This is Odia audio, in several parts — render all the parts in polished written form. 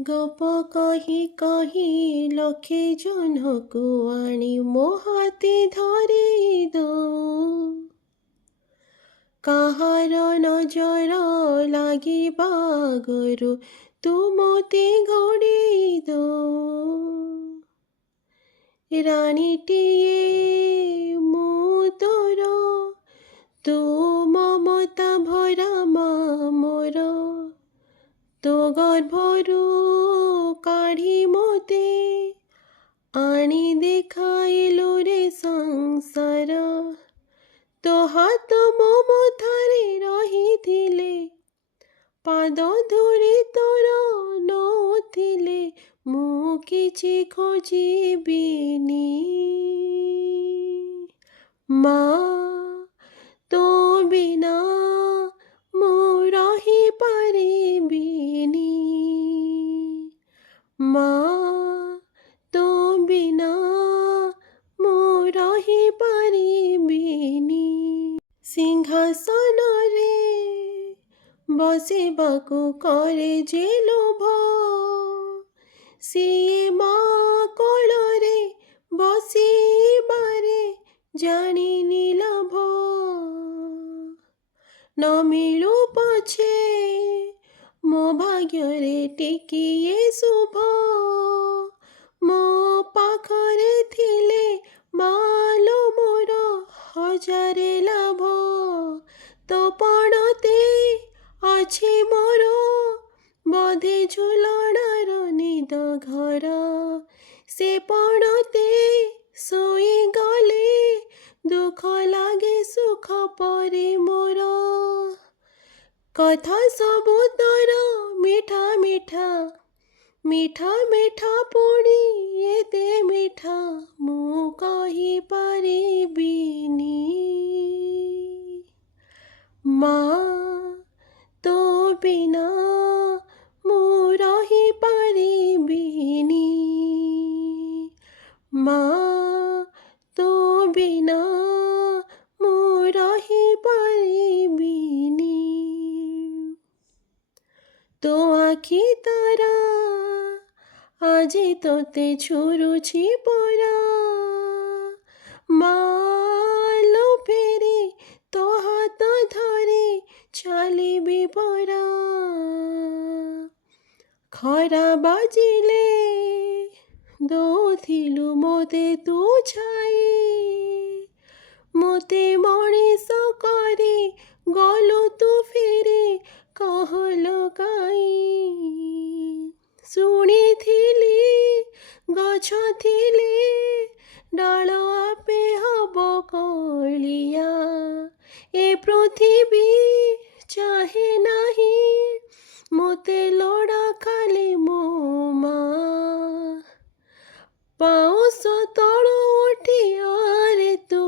ଗପ କହି କହି ଲକ୍ଷେ ଜହ୍ନକୁ ଆଣି ମୋ ହାତେ ଧରେଇ ଦଉ। କାହାର ନଜର ଲାଗିବା ଆଗରୁ ତୁ ମୋତେ ଘୋଡ଼େଇ ଦଉ। ରାଣୀଟିଏ ମୁଁ ତୋର, ତୁ ମମତା ଭରା ମା ମୋର। ତୋ ଗର୍ଭରୁ କାଢ଼ି ମୋତେ ଆଣି ଦେଖାଇଲୁ ରେ ସଂସାର। ତୋ ହାତ ମୋ ମଥାରେ ରହିଥିଲେ, ପାଦ ଧୂଳି ତୋର ନଥିଲେ, ମୁଁ କିଛି ଖୋଜିବିନି। ମା ତୋ ବିନା ମୁଁ ରହିପାରିବିନି। ମା ତୋ ବିନା ମୁଁ ରହିପାରିବିନି। ସିଂହାସନରେ ବସିବାକୁ କରେ ଯେ ଲୋଭ, ସିଏ ମା କୋଳରେ ବସିବାରେ ଜାଣିନି ଲାଭ। ନ ମିଳୁ ପଛେ ମୋ ଭାଗ୍ୟରେ ଟିକିଏ ଶୁଭ, ମୋ ପାଖରେ ଥିଲେ ମାଲୋ ମୋର ହଜାରେ ଲାଭ। ତୋ ପଣତେ ଅଛି ମୋର ବୋଧେ ଝୁଲଣାର ନିଦ ଘର, ସେ ପଣତେ ଶୋଇଗଲେ ଦୁଃଖ ଲାଗେ ସୁଖ ପରେ ମୋର। କଥା ସବୁ ତୋର ମିଠା ମିଠା, ମିଠା ମିଠା ପୁଣି ଏତେ ମିଠା ମୁଁ କହିପାରିବିନି। ମା ତୋ ବିନା ମୁଁ ରହିପାରିବିନି। ମା ତୋ ବିନା ମୁଁ ରହିପାରିବିନି। ତୋ ଆଖି ତାରା ଆଜି ତୋତେ ଝୁରୁଛି ପରା, ମାଲୋ ଫେରି ତୋ ହାତ ଧରି ଚାଲିବି ପରା। ଖରା ବାଜିଲେ ଦଉଥିଲୁ ମୋତେ ତୁ ଛାଇ, ମୋତେ ମଣିଷ କରି ଗଲୁ ତୁ ଫେରି କହ ଲଗାଇ। ଶୁଣିଥିଲି ଗଛ ଥିଲେ ଡାଳ ଆପେ ହବ କଳିଆ, ଏ ପୃଥିବୀ ଚାହେଁ ନାହିଁ ମୋତେ ଲୋଡ଼ା ଖାଲି ମୋ ମା। ପାଉଁଶ ତଳୁ ଉଠି ଆରେ ତୁ,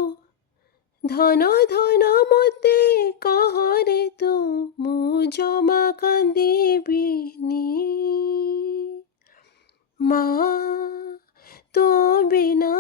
ଧନ ଧନ ମୋତେ କହରେ ତୁ, ମୁଁ ଜମା କାନ୍ଦିବିନି। ମା ତୋ ବିନା